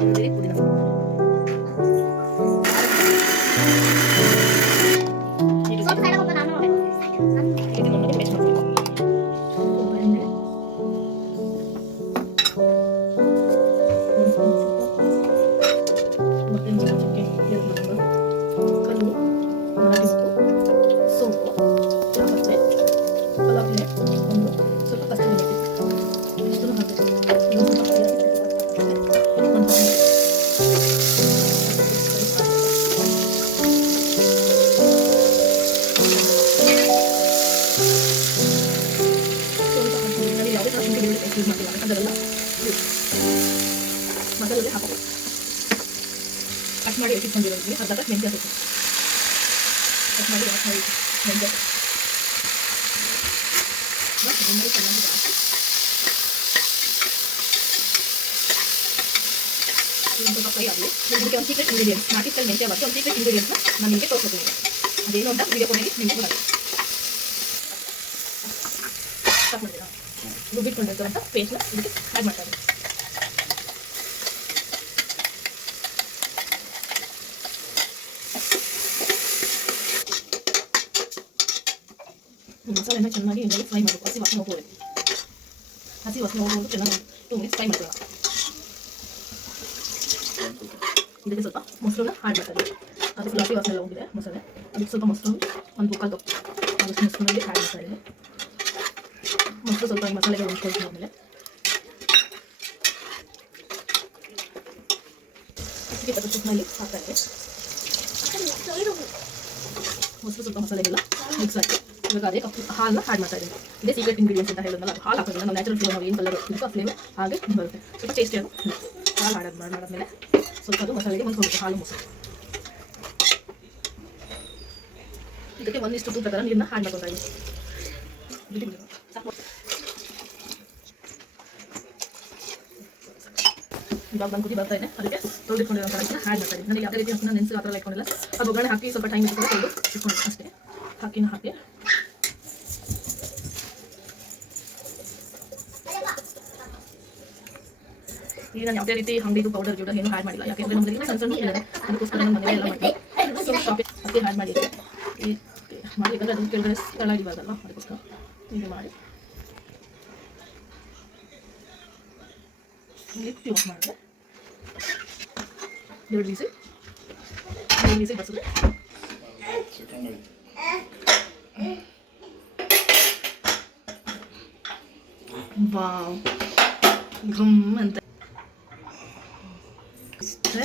ಪುದೀನ ಯೂಸ್ ಮಾಡ್ತೀವಿ ಅದೆಲ್ಲ ಮಸಾಲೆ ಹಾಕಬೇಕು. ಕಟ್ ಮಾಡಿ ಇಟ್ಕೊಂಡಿರೋದು ಅರ್ಧ ಕಟ್ ಮೆಂತ್ಯ ಸೊಪ್ಪು ಕಟ್ ಮಾಡಿ ಮೆಂತ್ಯ ಚೆನ್ನಾಗಿ ಹಾಕಿ ಸ್ವಲ್ಪ ಫ್ರೈ ಆಗಲಿ. ಇದಕ್ಕೆ ಒಂದು ಸೀಕ್ರೆಟ್ ಇಂಗ್ರೀಡಿಯೆಂಟ್ಸ್ ನಾಟಿ ಸ್ಟೈಲ್ ಮೆಂತ್ಯ ಬಗ್ಗೆ ಒಂದು ಸೀಕ್ರೆಟ್ ಇಂಗ್ರೀಡಿಯೆಂಟ್ಸ್ನ ನಾನು ನಿಮಗೆ ತೋರಿಸ್ತೀನಿ. ಅದೇನು ಅಂತ ವಿಡಿಯೋ ಕೊನೆಗೆ ನಿಮಗೆ ಗೊತ್ತಾಗುತ್ತೆ. ಸ್ಟಾರ್ಟ್ ಮಾಡಿದ್ದೀರಾ ರುಬ್ಬಿಟ್ಕೊಂಡಿರ್ತಕ್ಕಂಥ ಪೇಸ್ಟ್ನ ಇದಕ್ಕೆ ಆ್ಯಡ್ ಮಾಡ್ತಾ ಇದ್ದೀನಿ. ಮಸಾಲೆನ ಚೆನ್ನಾಗಿ ಎಣ್ಣೆಗೆ ಫ್ರೈ ಮಾಡಬೇಕು. ಹಸಿ ವಾಸನೆ ಹೋಗೋದು ಚೆನ್ನಾಗಿ 2 ಮಿನಿಟ್ಸ್ ಫ್ರೈ ಮಾಡ್ಕೊಳ್ಳೋಣ. ಇದಕ್ಕೆ ಸ್ವಲ್ಪ ಮೊಸರನ್ನ ಆ್ಯಡ್ ಮಾಡ್ತಾ ಇದ್ದೀನಿ. ಅದು ಫುಲ್ ಹಸಿ ವಾಸನೆ ಎಲ್ಲ ಹೋಗಿದೆ ಮಸಾಲೆ. ಅದಕ್ಕೆ ಸ್ವಲ್ಪ ಮೊಸರು ಒಂದು ಮುಕ್ಕಾಲು ಕಪ್ ಅದಕ್ಕೆ ಮೊಸರಲ್ಲಿ ಆ್ಯಡ್ ಮಾಡ್ತಾ ಇದ್ದೀನಿ. ಮೊಸರು ಸ್ವಲ್ಪ ಮಸಾಲೆಗೆ ಹೊಂದ್ಕೊಳ್ತೀನಿ. ಆಮೇಲೆ ಹಸಿಗೆ ತುಪ್ಪನಲ್ಲಿ ಹಾಕ್ತಾ ಇದ್ದೆ. ಮೊಸರು ಸ್ವಲ್ಪ ಮಸಾಲೆಗೆಲ್ಲ ಮಿಕ್ಸ್ ಆಗಿ ಇವಾಗ ಅದೇ ಕಪ್ ಹಾಲನ್ನ ಆ್ಯಡ್ ಮಾಡ್ತಾ ಇದ್ದೀನಿ. ಇದೇ ಸೀಕ್ರೆಟ್ ಇಂಗ್ರೀಡಿಯೆಂಟ್ಸ್ ಅಂತ ಹೇಳಿದ್ನಲ್ಲ, ಅದು ಹಾಲು ಹಾಕೋದ್ರಿಂದ ನಾವು ನ್ಯಾಚುರಲ್ ಫ್ಲೇವರ್ ನಾವು ಏನು ಕಲರ್ ಇರುತ್ತೋ ಆ ಫ್ಲೇವರ್ ಹಾಗೆ ಬರುತ್ತೆ. ಸ್ವಲ್ಪ ಟೇಸ್ಟಿಯಾಗಿ ಹಾಲು ಮಾಡಾದ್ಮೇಲೆ ಸ್ವಲ್ಪ ಅದು ಮಸಾಲೆಗೆ ಹೊಂದ್ಕೊಳ್ಬೇಕು. ಹಾಲು ಮೊಸರು ಇದಕ್ಕೆ 1:2 ಪ್ರಕಾರ ನೀರನ್ನ ಆ್ಯಡ್ ಮಾಡ್ಕೊತಾ ಇದ್ದೀನಿ. ಇವಾಗ ಬಂದು ಕುದಿ ಬರ್ತಾ ಇದೆ. ಅದಕ್ಕೆ ತೊಳೆದಿಟ್ಕೊಂಡಿರೋ ರೈಸ್ನ ಆ್ಯಡ್ ಮಾಡ್ತಾ ಇದ್ದೀನಿ. ನನಗೆ ಯಾವುದೇ ರೀತಿ ಹಸನ ನೆನೆಸಿ ಆ ಥರ ಇಟ್ಕೊಂಡಿಲ್ಲ. ಅದು ಒಗ್ಗರಣೆ ಹಾಕಿ ಸ್ವಲ್ಪ ಟೈಮ್ ಇಟ್ಕೊಂಡು ತೊಳೆದು ಇಟ್ಕೊಂಡಿದ್ದೀನಿ ಅಷ್ಟೇ. ಹಾಕಿ ಈಗ ನಾನು ಯಾವುದೇ ರೀತಿ ಅಂಗಡಿದು ಪೌಡರ್ ಗಿಡ ಏನು ಆ್ಯಡ್ ಮಾಡಿಲ್ಲ. ಯಾಕೆಂದರೆ ನಮ್ಮಲ್ಲಿ ಸಣ್ಣ ಸಣ್ಣ ಇದೆ, ಅದಕ್ಕೋಸ್ಕರ ನಮ್ಮ ಮನೆಯಲ್ಲ ಎಲ್ಲ ಮಾಡಿ ಶಾಪಿಂಗ್ ಅದಕ್ಕೆ ಆ್ಯಡ್ ಮಾಡಿದ್ದೆ. ಯಾಕಂದರೆ ಅದು ಕೆಳಗಡೆ ತಳಗಿಬಾರ್ದಲ್ಲ, ಅದಕ್ಕೋಸ್ಕರ ಹೀಗೆ ಮಾಡಿ ಲಿಫ್ಟ್ ಯೂಸ್ ಮಾಡಿದೆ. 2 ವಿಸಿಲ್ ಬಸಿದ್ರೆ ವಾವ್ ಘಮ್ ಅಂತ ಅಷ್ಟೇ.